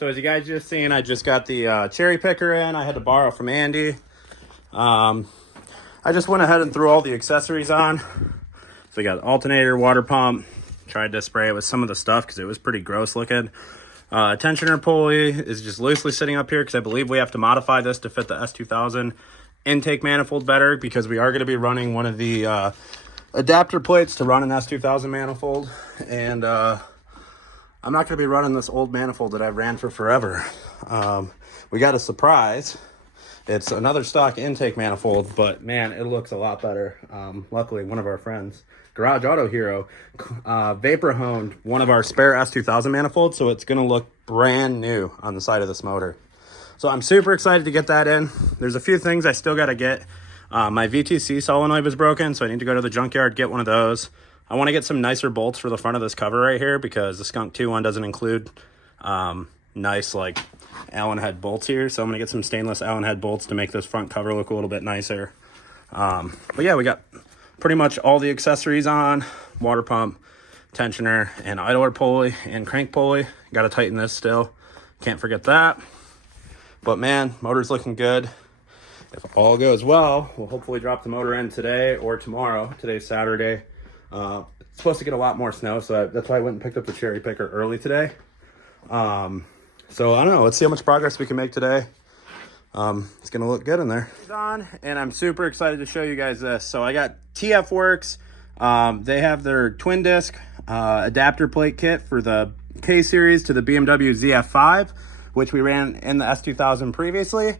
So as you guys just seen, I just got the cherry picker in. I had to borrow from Andy. I just went ahead and threw all the accessories on. So we got alternator, water pump. Tried to spray it with some of the stuff because it was pretty gross looking. Tensioner pulley is just loosely sitting up here because I believe we have to modify this to fit the S2000 intake manifold better, because we are going to be running one of the adapter plates to run an S2000 manifold. And I'm not going to be running this old manifold that I've ran for forever. We got a surprise. It's another stock intake manifold, but man, it looks a lot better. Luckily, one of our friends, Garage Auto Hero, vapor honed one of our spare S2000 manifolds, so it's going to look brand new on the side of this motor. So I'm super excited to get that in. There's a few things I still got to get. My VTC solenoid was broken, so I need to go to the junkyard, get one of those. I want to get some nicer bolts for the front of this cover right here, because the Skunk 2 one doesn't include nice like Allen head bolts here. So I'm going to get some stainless Allen head bolts to make this front cover look a little bit nicer. But yeah, we got pretty much all the accessories on: water pump, tensioner, and idler pulley and crank pulley. Got to tighten this still. Can't forget that. But man, motor's looking good. If all goes well, we'll hopefully drop the motor in today or tomorrow. Today's Saturday. It's supposed to get a lot more snow, so that's why I went and picked up the cherry picker early today. So I don't know, let's see how much progress we can make today. It's gonna look good in there. And I'm super excited to show you guys this. So I got TF Works. They have their twin disc adapter plate kit for the K series to the BMW ZF5, which we ran in the S2000 previously.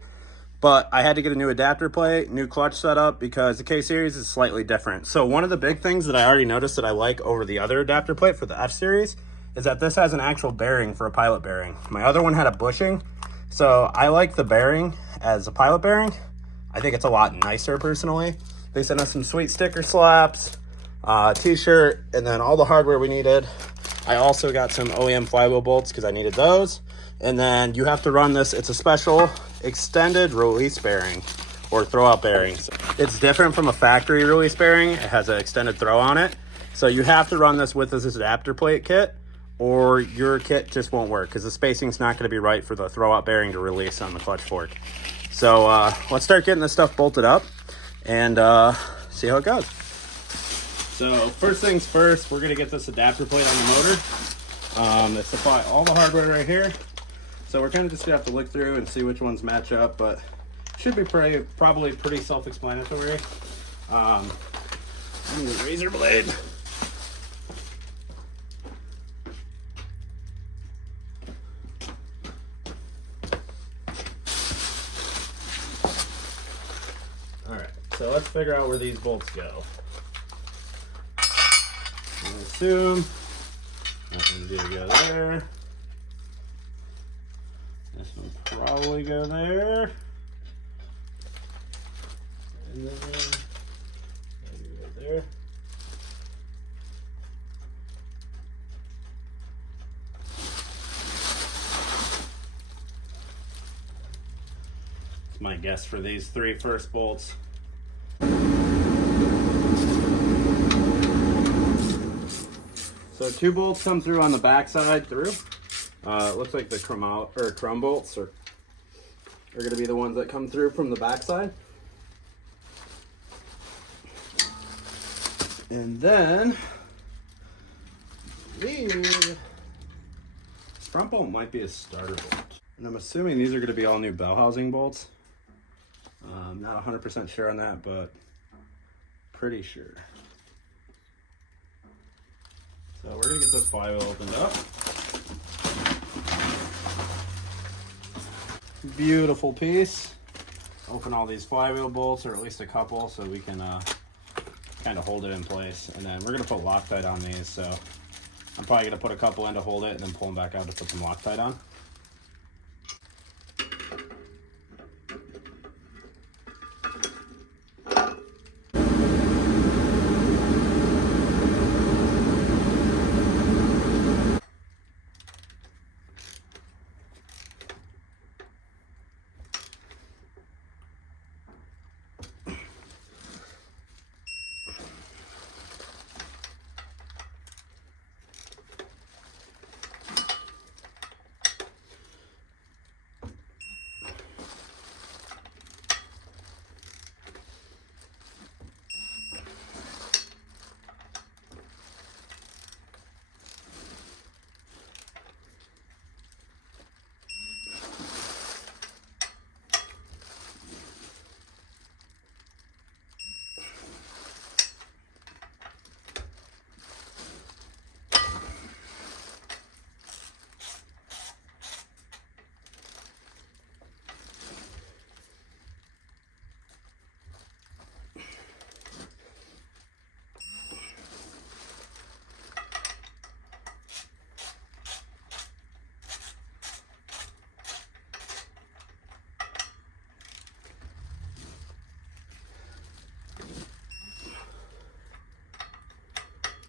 But I had to get a new adapter plate, new clutch setup, because the K series is slightly different. So one of the big things that I already noticed that I like over the other adapter plate for the F series is that this has an actual bearing for a pilot bearing. My other one had a bushing. So I like the bearing as a pilot bearing. I think it's a lot nicer personally. They sent us some sweet sticker slaps, t-shirt, and then all the hardware we needed. I also got some OEM flywheel bolts because I needed those. And then you have to run this. It's a special extended release bearing or throwout bearing. It's different from a factory release bearing. It has an extended throw on it. So you have to run this with this adapter plate kit, or your kit just won't work because the spacing's not going to be right for the throwout bearing to release on the clutch fork. So let's start getting this stuff bolted up and see how it goes. So first things first, we're going to get this adapter plate on the motor. They supply all the hardware right here. So we're kind of just gonna have to look through and see which ones match up, but should be probably pretty self-explanatory. I need a razor blade. All right, so let's figure out where these bolts go. I assume nothing to go there. This one probably go there. And then maybe right there. That's my guess for these three first bolts. So two bolts come through on the back side through. It looks like the chrome bolts are going to be the ones that come through from the backside. And then this front bolt might be a starter bolt. And I'm assuming these are going to be all new bell housing bolts. Not 100% sure on that, but pretty sure. So we're going to get this flywheel opened up. Beautiful piece. Open all these flywheel bolts, or at least a couple, so we can kind of hold it in place. And then we're going to put Loctite on these, so I'm probably going to put a couple in to hold it and then pull them back out to put some Loctite on.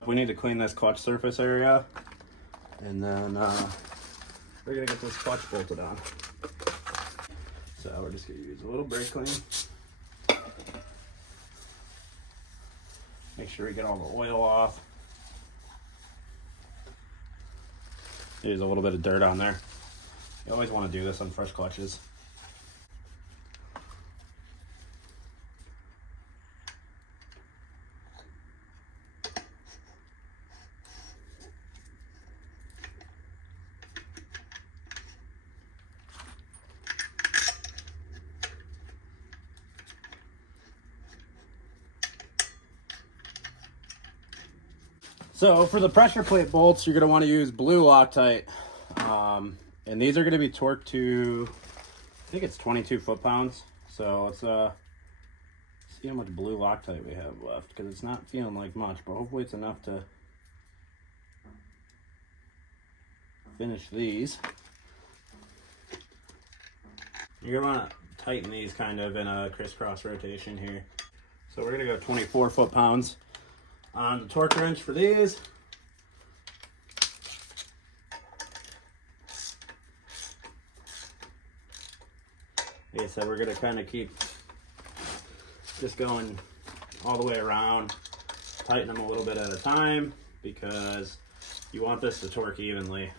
We need to clean this clutch surface area, and then we're gonna get this clutch bolted on. So we're just gonna use a little brake clean. Make sure we get all the oil off. There's a little bit of dirt on there. You always want to do this on fresh clutches. So for the pressure plate bolts, you're going to want to use blue Loctite. And these are going to be torqued to, I think it's 22 foot-pounds. So let's see how much blue Loctite we have left, because it's not feeling like much, but hopefully it's enough to finish these. You're going to want to tighten these kind of in a crisscross rotation here. So we're going to go 24 foot-pounds on the torque wrench for these. Like I said, we're going to kind of keep just going all the way around, tighten them a little bit at a time, because you want this to torque evenly.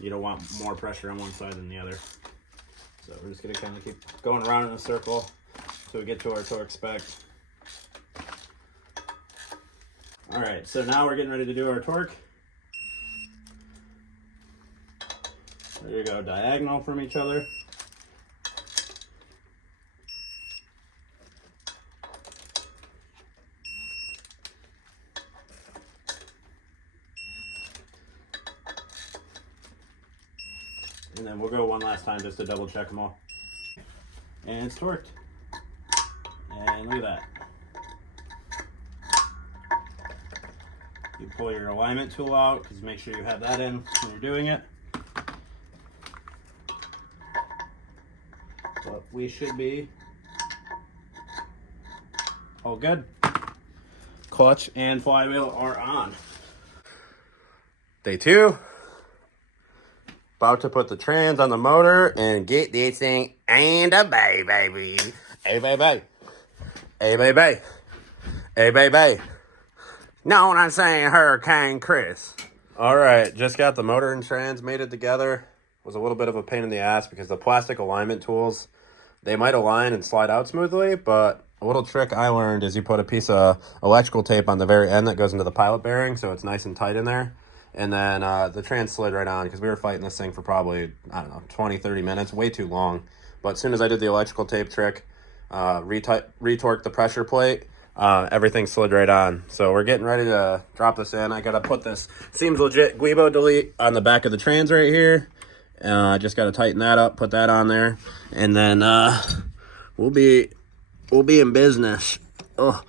You don't want more pressure on one side than the other. So we're just going to kind of keep going around in a circle until we get to our torque spec. All right, so now we're getting ready to do our torque. There you go, diagonal from each other. And then we'll go one last time just to double check them all. And it's torqued. And look at that. You pull your alignment tool out, because make sure you have that in when you're doing it. But we should be all good. Clutch and flywheel are on. Day 2. About to put the trans on the motor and get this thing and a baby. Hey, baby. Hey, baby. Hey, baby. No, I'm saying Hurricane Chris. All right, just got the motor and trans mated together. Was a little bit of a pain in the ass because the plastic alignment tools, they might align and slide out smoothly, but a little trick I learned is you put a piece of electrical tape on the very end that goes into the pilot bearing, so it's nice and tight in there. And then the trans slid right on, because we were fighting this thing for probably, I don't know, 20, 30 minutes, way too long. But as soon as I did the electrical tape trick, retorqued the pressure plate, everything slid right on. So we're getting ready to drop this in. I got to put this, seems legit, Guibo delete on the back of the trans right here. Just got to tighten that up, put that on there. And then we'll be in business. Oh,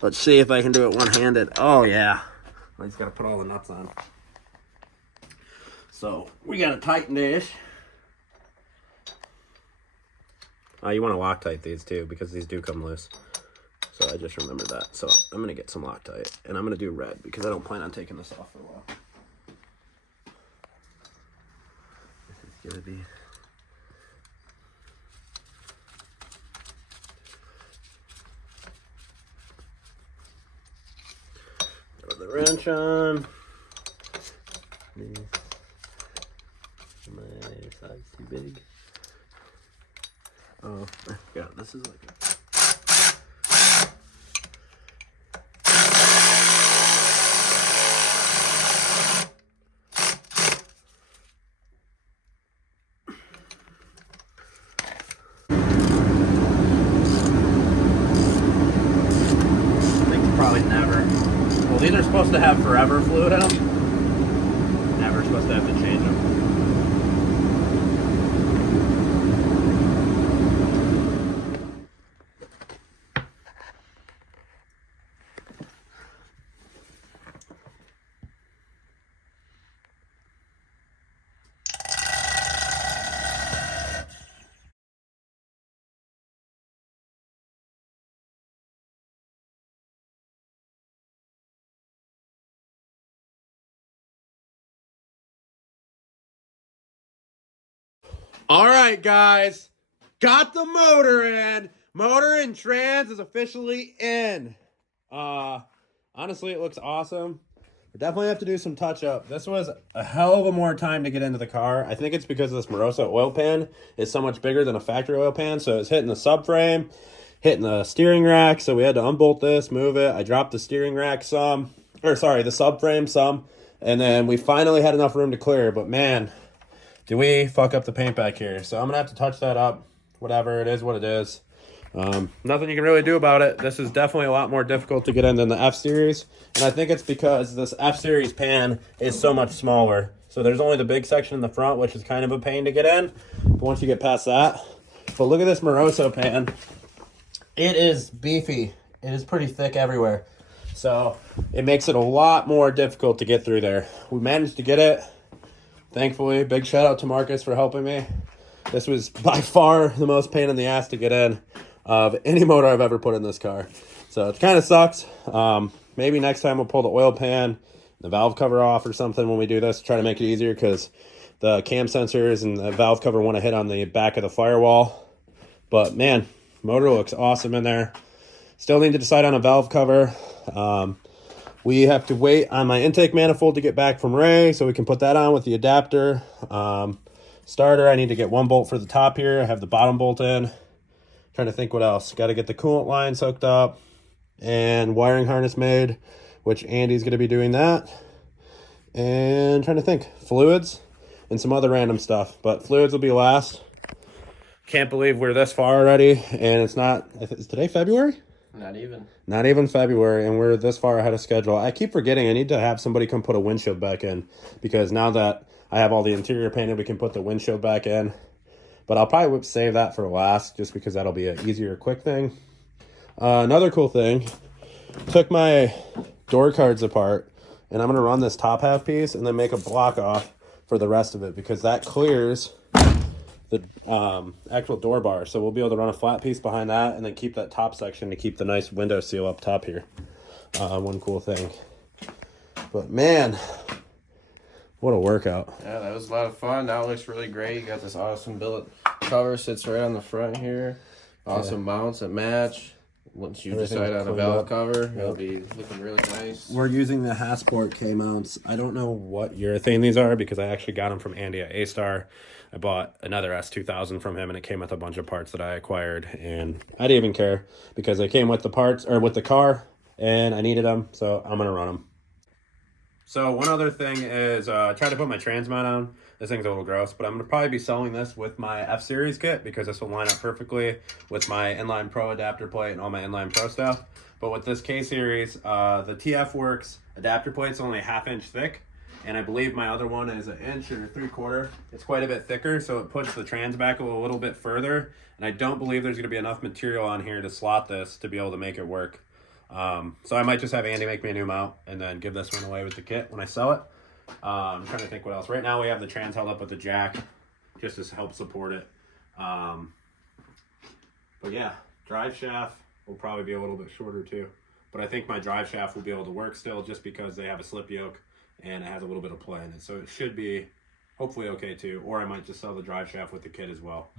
let's see if I can do it one-handed. Oh, yeah. I just got to put all the nuts on. So we got to tighten this. You want to Loctite these too, because these do come loose. So I just remembered that. So I'm going to get some Loctite, and I'm going to do red because I don't plan on taking this off for a while. This is going to be... Throw the wrench on. My size too big. Oh, I forgot. This is like a... I think probably never. Well, these are supposed to have forever fluid in them. Never supposed to have to change them. All right, guys, got the motor in. Motor and trans is officially in. Honestly, it looks awesome. We definitely have to do some touch up. This was a hell of a more time to get into the car. I think it's because this Moroso oil pan is so much bigger than a factory oil pan. So it's hitting the subframe, hitting the steering rack. So we had to unbolt this, move it. I dropped the steering rack the subframe some. And then we finally had enough room to clear. But man, did we fuck up the paint back here. So I'm going to have to touch that up. Whatever, it is what it is. Nothing you can really do about it. This is definitely a lot more difficult to get in than the F-Series. And I think it's because this F-Series pan is so much smaller. So there's only the big section in the front, which is kind of a pain to get in. But once you get past that. But look at this Moroso pan. It is beefy. It is pretty thick everywhere. So it makes it a lot more difficult to get through there. We managed to get it. Thankfully, big shout out to Marcus for helping me. This was by far the most pain in the ass to get in of any motor I've ever put in this car. So it kind of sucks. Maybe next time we'll pull the oil pan, the valve cover off or something when we do this to try to make it easier, because the cam sensors and the valve cover want to hit on the back of the firewall. But man, motor looks awesome in there. Still need to decide on a valve cover. We have to wait on my intake manifold to get back from Ray so we can put that on with the adapter. Starter, I need to get one bolt for the top here. I have the bottom bolt in. Trying to think what else. Got to get the coolant lines hooked up and wiring harness made, which Andy's going to be doing that. And trying to think. Fluids and some other random stuff. But fluids will be last. Can't believe we're this far already. And it's not... Is today February? Not even February, and we're this far ahead of schedule. I keep forgetting I need to have somebody come put a windshield back in, because now that I have all the interior painted, we can put the windshield back in. But I'll probably save that for last, just because that'll be an easier, quick thing. Another cool thing, took my door cards apart, and I'm going to run this top half piece and then make a block off for the rest of it, because that clears the actual door bar. So we'll be able to run a flat piece behind that and then keep that top section to keep the nice window seal up top here. One cool thing. But man, what a workout. Yeah, that was a lot of fun. Now it looks really great. You got this awesome billet cover, sits right on the front here. Awesome mounts that match. Once you decide on a valve cover, it'll be looking really nice. We're using the Hasport K-mounts. I don't know what urethane these are, because I actually got them from Andy at A-Star. I bought another S2000 from him, and it came with a bunch of parts that I acquired, and I didn't even care, because they came with the parts, or with the car, and I needed them, so I'm gonna run them. So one other thing is, I tried to put my trans mount on. This thing's a little gross, but I'm gonna probably be selling this with my F-Series kit, because this will line up perfectly with my Inline Pro adapter plate and all my Inline Pro stuff. But with this K-Series, the TF Works adapter plate's only a 1/2 inch thick, and I believe my other one is 1 inch or 3/4. It's quite a bit thicker, so it puts the trans back a little bit further, and I don't believe there's gonna be enough material on here to slot this to be able to make it work. So I might just have Andy make me a new mount and then give this one away with the kit when I sell it. I'm trying to think what else. Right now we have the trans held up with the jack just to help support it. But yeah, drive shaft will probably be a little bit shorter too. But I think my drive shaft will be able to work still, just because they have a slip yoke and it has a little bit of play in it. So it should be hopefully okay too. Or I might just sell the drive shaft with the kit as well.